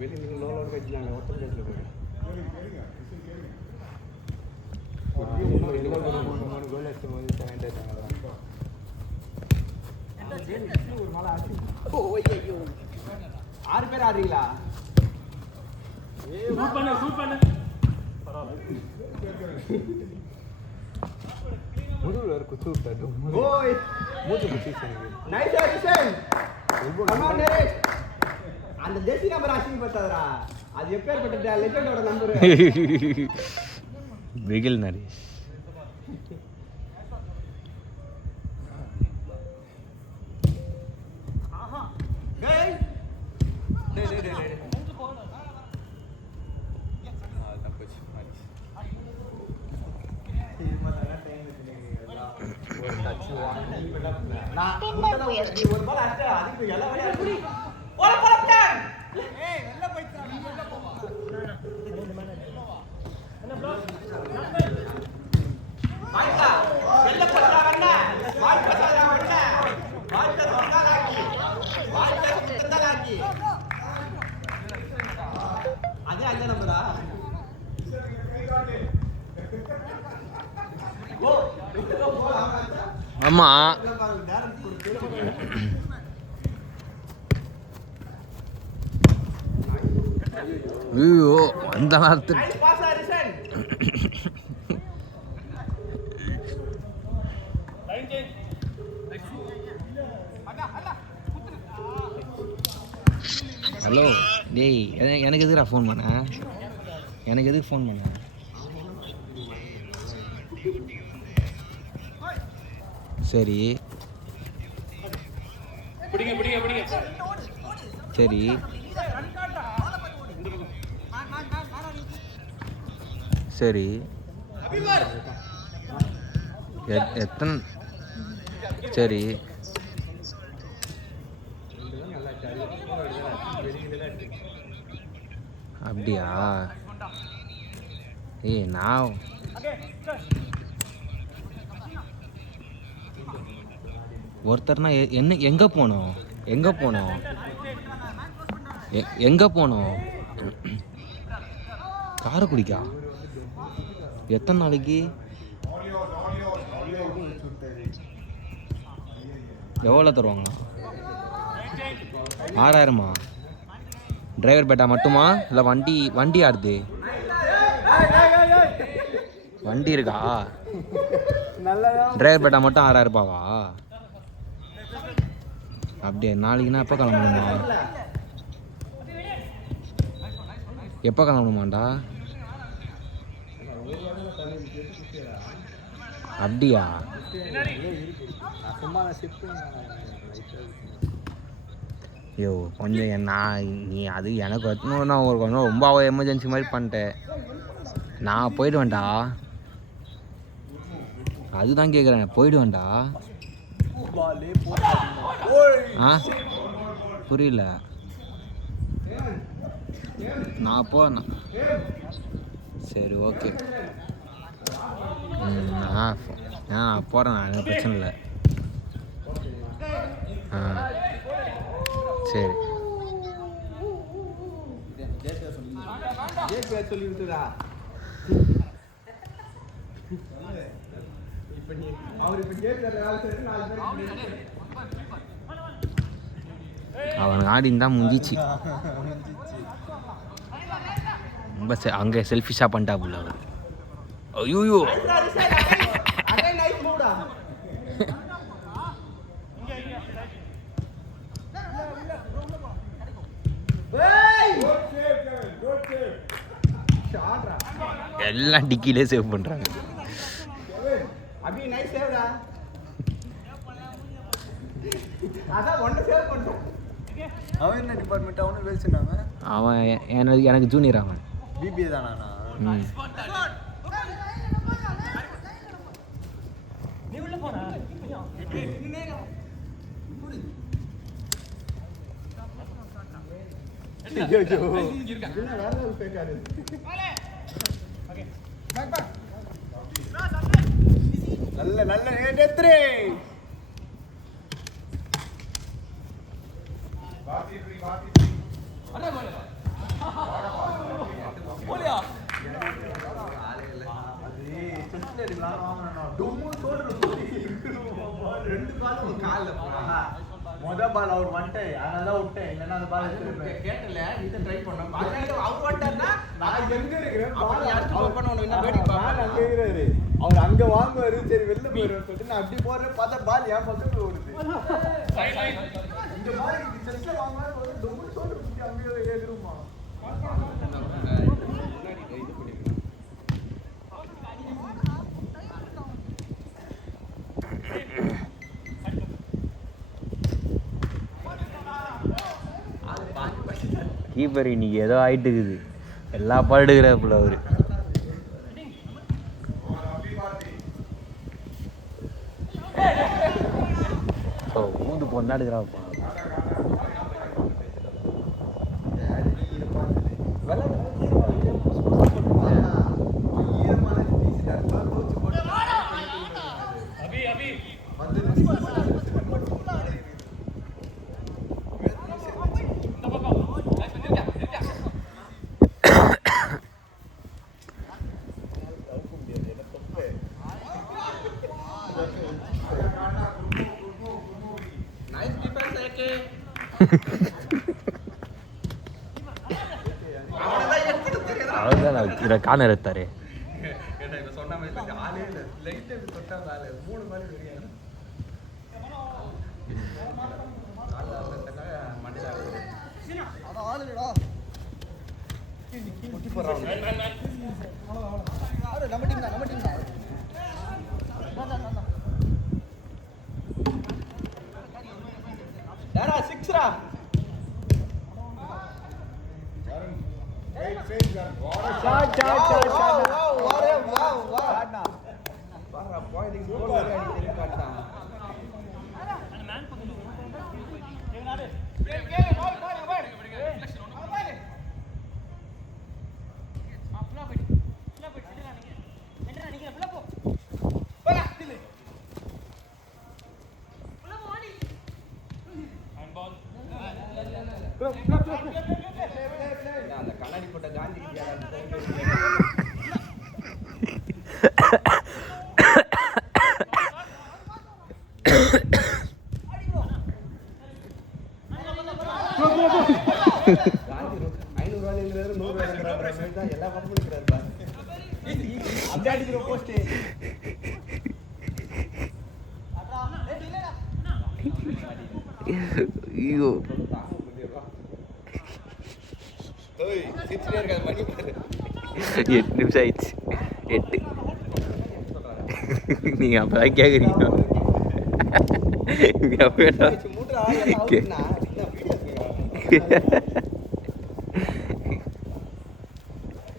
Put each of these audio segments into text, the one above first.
வெளியே நீங்கள் லோலோடு கட்டினாங்க ஒருத்தர் கட்டில் போய் கோல் அடிச்சு போது வேண்டாங்க ஒரு மலை ஆச்சு. ஐயோ 6 பேர் ஆடுறீங்களா? முதுகுல ஒரு குத்து விட்டாரு. ஓய் மூச்சு குத்தி nice action. Come on Naresh. அந்த ஜெர்சி நம்பர் ஆக்ஷன் பத்தாதடா. அது எப்பேர்பட்ட லெஜெண்டோட நம்பர். பிகில் நரேஷ். ஆஹா டேய் டேய் டேய் டேய் ஒரு பால் அடிச்சா அதுக்கு எல்லா வழியா புடி போல போல பிளான் ஏய் வெல்ல போய்டா என்ன ப்ளாக் மாய்டா வெல்ல போடா அண்ணா வாய் பசாதா அண்ணா வாய் தரலாக்கி வாய் தரலாக்கி அதே அங்க நம்பரா ஓ ஆமா ஐயோ அந்த நேரத்து ஹலோ டேய் எனக்கு எதுக்குடா ஃபோன் பண்ண? எனக்கு எதுக்கு ஃபோன் பண்ண? சரி சரி சரி எத்தனை சரி அப்படியா? ஏய் நான் ஒருத்தர்னா என்ன எங்கே போனோம் காரைக்குடிக்கா? எத்தனை நாளைக்கு? எவ்வளோ தருவாங்களா? 6000மா? டிரைவர் பேட்டா மட்டுமா இல்லை வண்டி ஆடுது? வண்டி இருக்கா? டிரைவர் பேட்டா மட்டும் 6000 ரூபாவா? அப்படியே நாளைக்குன்னா எப்போ கிளம்பணுமாண்டா? அப்படியா? ஐயோ கொஞ்சம் நீ அது எனக்கு வரணும். நான் கொஞ்சம் ரொம்ப எமர்ஜென்சி மாதிரி பண்ணிட்டேன். நான் போயிடுவேன்டா. அதுதான் கேட்குறேன், போயிடுவேன்டா. ஆ புரியல. நான் போனேன். சரி ஓகே. நான் போகிறேன். எனக்கு பிரச்சனை இல்லை. சரி அவனுக்கு ஆடின்னு தான் முடிஞ்சிச்சு. ரொம்ப அங்கே செல்ஃபிஷாக பண்ணிட்டா புள்ள. ஐயோ எல்லாம் டிக்கிலே சேவ் பண்றாங்க. அப்படியே நைஸ் சேவ்டா. அதான் ஒண்ணு சேவ் பண்றோம். அவன் என்ன டிபார்ட்மென்ட்? அவனு வேல்ஸ்னாங்க. அவன் எனக்கு ஜூனியர். அவன் பிபிஏ தானா? நீ உள்ள போடா. என்ன வேற ஒரு பேக்காரு. Okay back back. நல்ல ஏடத்ரே. பாத்தி. அரே போல. ரெண்டு காலும் ஒரு காலில் மொதல் பால் அவர் வந்துட்டு அதனால தான் விட்டேன் இல்லைன்னா அந்த பால் கேட்டல இதை ட்ரை பண்ணோம் அவர் வந்துட்டாருன்னா நான் எங்க இருக்கிறேன் அங்கே இருக்கிறாரு அவர் அங்க வாங்குவாரு சரி வெளில போயிடுவார் சொல்லிட்டு நான் அப்படி போறேன் பார்த்தா பால் என் பக்கத்துல ஓடுது இந்த மாதிரி செஸ்ல வாங்குவாரு டொம்பு சொல்லிட்டு அங்கே ஏறுமா கீப்பர் இன்னைக்கு ஏதோ ஆயிட்டு இருக்குது எல்லா பால் எடுக்கிறாப்புல அவரு ஊந்து பொண்ணா எடுக்கிறாப்பா அவர்தான் கார்னர் எடுத்தாரு சிக்ஸ்ரா அந்த கண்ணாடி போட்ட காந்தி எல்லா பக்கமும் இருக்கிறாரு போஸ்ட் ஐயோ 8 நிமிஷம் ஆயிடுச்சு 8 நீங்க அப்பதான் கேக்குறீங்க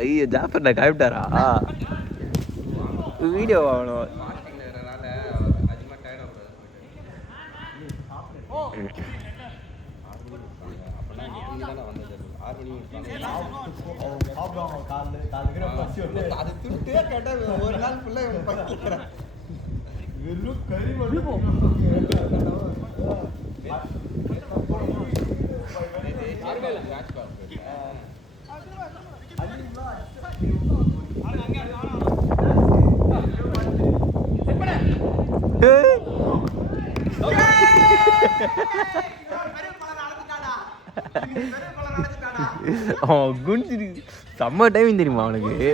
ஐயோ ஜாஃபர் நான் காமிட்டாரா வீடியோ ஆகணும் அது துட்டே கேட்டா ஒரு நாள் ஃபுல்லா படிக்கிறேன் வெறும் கறி குடிச்சிரு செம்ம டைம் தெரியுமா அவனுக்கு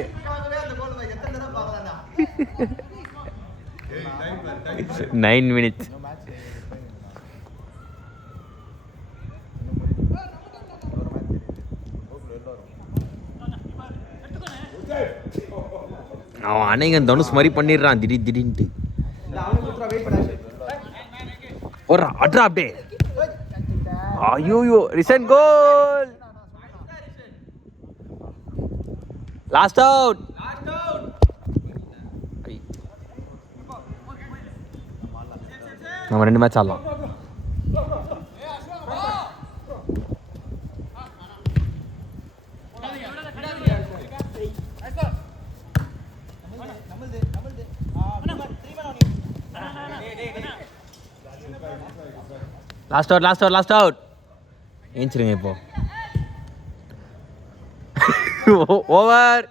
9 minutes அவன் அணைகன் தனுஷ் மாதிரி பண்ணிடுறான் திடீர்னு ஒரு அட்ரா அப்படியே ஐயோ ரிசன் கோல் லாஸ்ட் அவுட் நம்ம 2 மேட்ச் ஆடலாம் லாஸ்ட் அவுட் ஏஞ்சிருங்க இப்போ ஓவர்